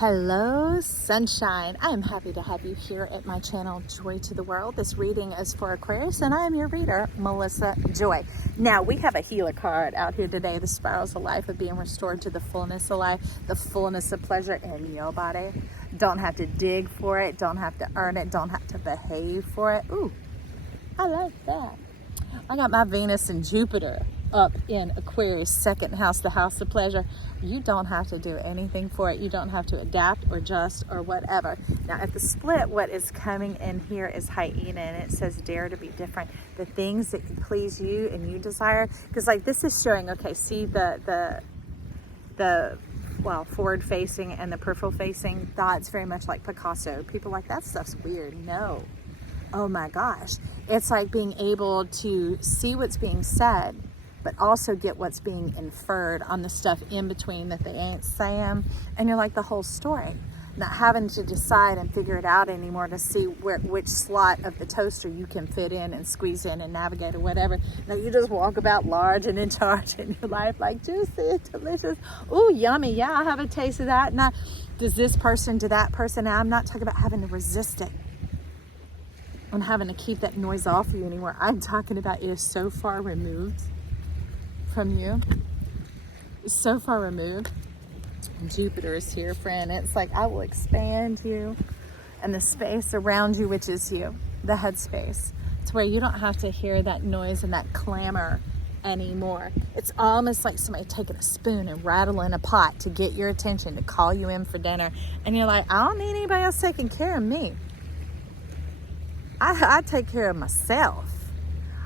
Hello, sunshine. I am happy to have you here at my channel, Joy to the World. This reading is for Aquarius, and I am your reader, Melissa Joy. Now, we have a healer card out here today, the spirals of life of being restored to the fullness of life, the fullness of pleasure in your body. Don't have to dig for it, don't have to earn it, don't have to behave for it. Ooh, I like that. I got my Venus and Jupiter up in Aquarius, second house, the house of pleasure. You don't have to do anything for it. You don't have to adapt or adjust or whatever. Now at the split, what is coming in here is hyena, and it says dare to be different. The things that please you and you desire, because like this is showing, okay, see the forward facing and the peripheral facing, that's very much like Picasso. People like, that stuff's weird. No. Oh my gosh. It's like being able to see what's being said, but also get what's being inferred on the stuff in between that they ain't saying. And you're like the whole story, not having to decide and figure it out anymore to see which slot of the toaster you can fit in and squeeze in and navigate or whatever. Now you just walk about large and in charge in your life, like juicy, delicious. Ooh, yummy. Yeah, I'll have a taste of that. Now, does this person do that person? Now, I'm not talking about having to resist it and having to keep that noise off of you anymore. I'm talking about it is so far removed from you. It's so far removed. Jupiter is here, friend. It's like, I will expand you and the space around you, which is you, the headspace. It's where you don't have to hear that noise and that clamor anymore. It's almost like somebody taking a spoon and rattling a pot to get your attention, to call you in for dinner. And you're like, I don't need anybody else taking care of me. I take care of myself.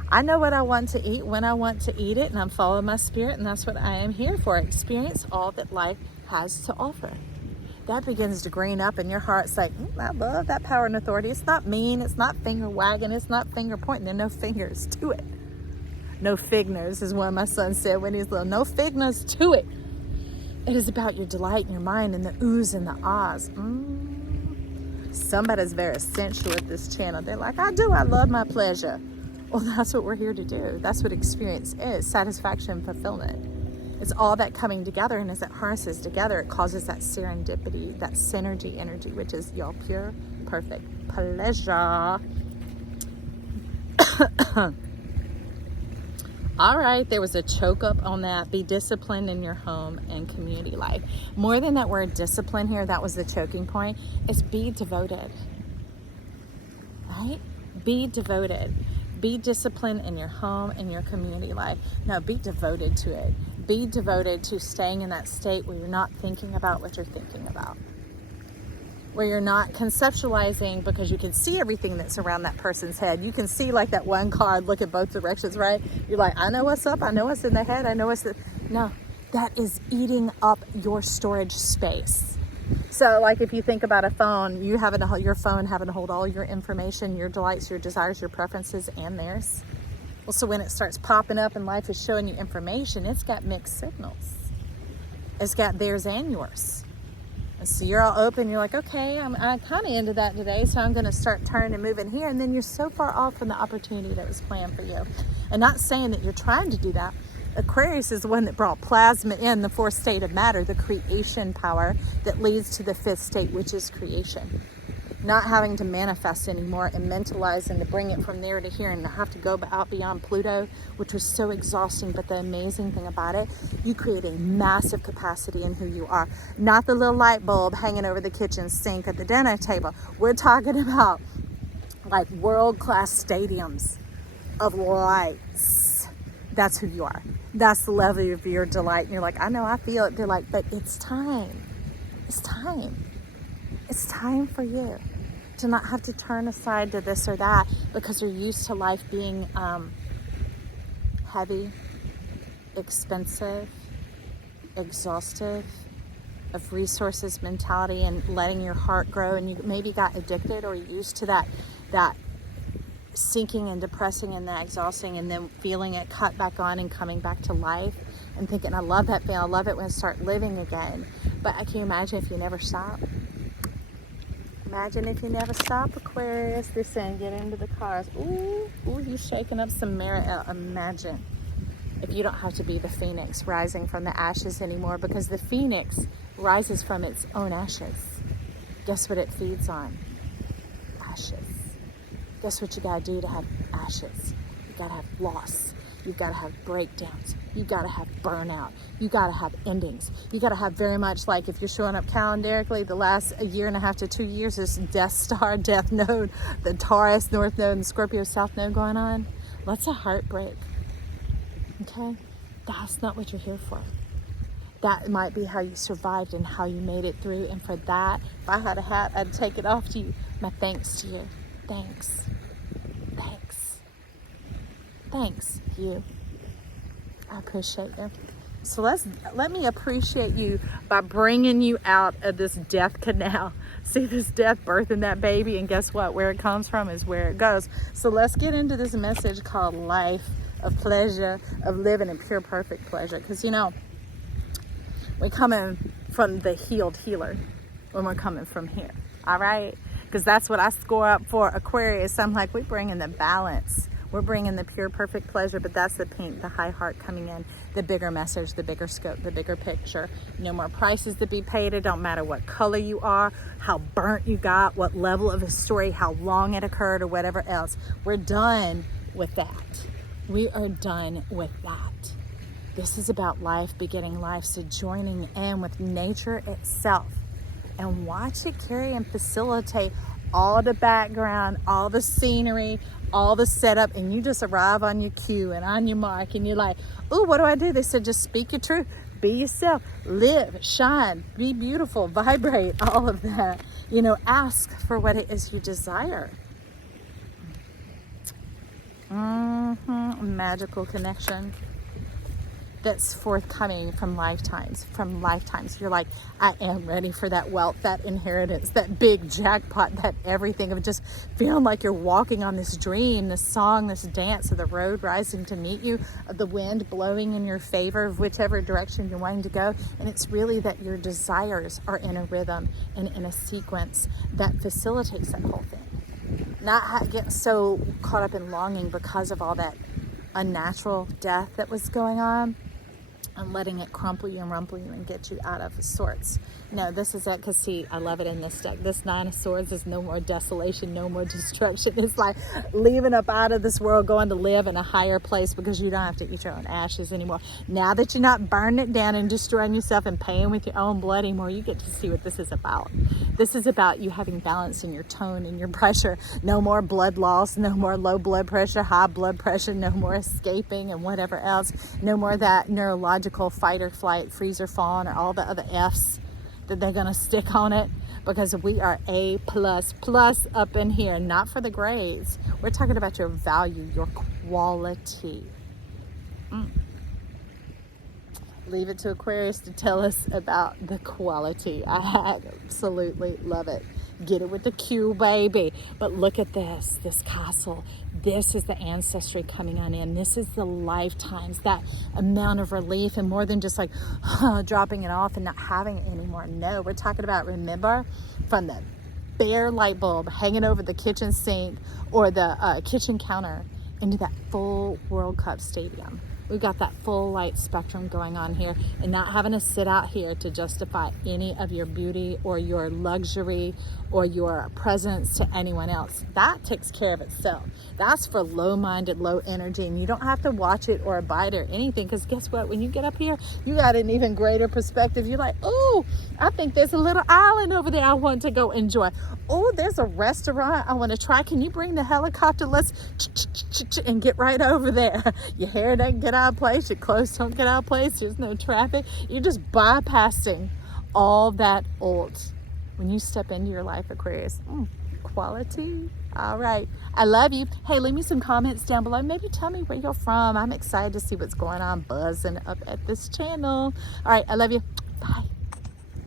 I know what I want to eat when I want to eat it, and I'm following my spirit, and that's what I am here for. Experience all that life has to offer. That begins to green up in your heart. It's like, I love that power and authority. It's not mean. It's not finger wagging. It's not finger pointing. There are no fingers to it. No fingers, is what my son said when he was little. No fingers to it. It is about your delight in your mind and the oohs and the ahs. Somebody's very sensual at this channel. They're like, I love my pleasure. Well, that's what we're here to do. That's what experience is, satisfaction and fulfillment. It's all that coming together, and as it harnesses together, it causes that serendipity, that synergy energy, which is your pure, perfect pleasure. All right, there was a choke up on that. Be disciplined in your home and community life. More than that word discipline here, that was the choking point, is be devoted, right? Be devoted. Be disciplined in your home and your community life. No, be devoted to it. Be devoted to staying in that state where you're not thinking about what you're thinking about. Where you're not conceptualizing, because you can see everything that's around that person's head. You can see like that one card, look at both directions, right? You're like, I know what's up. I know what's in the head. I know what's no, that is eating up your storage space. So like if you think about a phone, your phone having to hold all your information, your delights, your desires, your preferences, and theirs. Well, so when it starts popping up and life is showing you information, it's got mixed signals. It's got theirs and yours. And so you're all open. You're like, okay, I'm kind of into that today, so I'm going to start turning and moving here. And then you're so far off from the opportunity that was planned for you. And not saying that you're trying to do that. Aquarius is the one that brought plasma in, the fourth state of matter, the creation power that leads to the fifth state, which is creation. Not having to manifest anymore and mentalize and to bring it from there to here and have to go out beyond Pluto, which was so exhausting. But the amazing thing about it, you create a massive capacity in who you are. Not the little light bulb hanging over the kitchen sink at the dinner table. We're talking about like world-class stadiums of lights. That's who you are. That's the level of your delight. And you're like, I know, I feel it. They're like, but it's time. It's time. It's time for you to not have to turn aside to this or that because you're used to life being heavy, expensive, exhaustive, of resources mentality, and letting your heart grow. And you maybe got addicted or used to that sinking and depressing and that exhausting, and then feeling it cut back on and coming back to life and thinking, I love that feeling. I love it when I start living again. But can you imagine if you never stop? Imagine if you never stop, Aquarius. They're saying get into the cars. Ooh, you shaking up some merit. Imagine if you don't have to be the phoenix rising from the ashes anymore, because the phoenix rises from its own ashes. Guess what it feeds on? Ashes. Guess what you gotta do to have ashes? You gotta have loss. You gotta have breakdowns. You gotta have burnout. You gotta have endings. You gotta have very much like if you're showing up calendarically, the last a year and a half to 2 years, there's Death Star, Death Node, the Taurus, North Node, and Scorpio, South Node going on. That's a heartbreak. Okay? That's not what you're here for. That might be how you survived and how you made it through. And for that, if I had a hat, I'd take it off to you. My thanks to you. Thanks. Thanks. Thanks, you. I appreciate you. So let me appreciate you by bringing you out of this death canal. See this death birthing that baby, and guess what? Where it comes from is where it goes. So let's get into this message called life of pleasure, of living in pure, perfect pleasure. Because, you know, we're coming from the healed healer when we're coming from here. All right? Because that's what I score up for Aquarius. I'm like, we bring in the balance. We're bringing the pure, perfect pleasure, but that's the pink, the high heart coming in, the bigger message, the bigger scope, the bigger picture. No more prices to be paid. It don't matter what color you are, how burnt you got, what level of a story, how long it occurred, or whatever else. We're done with that. We are done with that. This is about life begetting life, so joining in with nature itself and watch it carry and facilitate all the background, all the scenery, all the setup, and you just arrive on your cue and on your mark, and you're like, oh, what do I do? They said, just speak your truth, be yourself, live, shine, be beautiful, vibrate, all of that. You know, ask for what it is you desire. Magical connection that's forthcoming from lifetimes. You're like, I am ready for that wealth, that inheritance, that big jackpot, that everything of just feeling like you're walking on this dream, this song, this dance of the road rising to meet you, of the wind blowing in your favor of whichever direction you're wanting to go. And it's really that your desires are in a rhythm and in a sequence that facilitates that whole thing. Not get so caught up in longing because of all that unnatural death that was going on, and letting it crumple you and rumple you and get you out of sorts. No, this is it, because see, I love it in this deck. This Nine of Swords is no more desolation, no more destruction. It's like leaving up out of this world, going to live in a higher place, because you don't have to eat your own ashes anymore. Now that you're not burning it down and destroying yourself and paying with your own blood anymore, you get to see what this is about. This is about you having balance in your tone and your pressure. No more blood loss, no more low blood pressure, high blood pressure, no more escaping and whatever else. No more that neurological fight or flight, freeze or fawn, or all the other F's that they're going to stick on it, because we are A++ up in here, not for the grades. We're talking about your value, your quality. Leave it to Aquarius to tell us about the quality. I absolutely love it. Get it with the Q, baby. But look at this castle. This is the ancestry coming on in. This is the lifetimes, that amount of relief, and more than just like dropping it off and not having it anymore. No, we're talking about, remember, from the bare light bulb hanging over the kitchen sink or the kitchen counter into that full World Cup stadium. We've got that full light spectrum going on here, and not having to sit out here to justify any of your beauty or your luxury or your presence to anyone else. That takes care of itself. That's for low-minded, low energy, and you don't have to watch it or abide or anything, because guess what? When you get up here, you got an even greater perspective. You're like, oh, I think there's a little island over there I want to go enjoy. Oh, there's a restaurant I want to try. Can you bring the helicopter? Let's and get right over there. Your hair doesn't get out of place. Your clothes don't get out of place. There's no traffic. You're just bypassing all that old. When you step into your life, Aquarius, quality. All right. I love you. Hey, leave me some comments down below. Maybe tell me where you're from. I'm excited to see what's going on buzzing up at this channel. All right. I love you. Bye.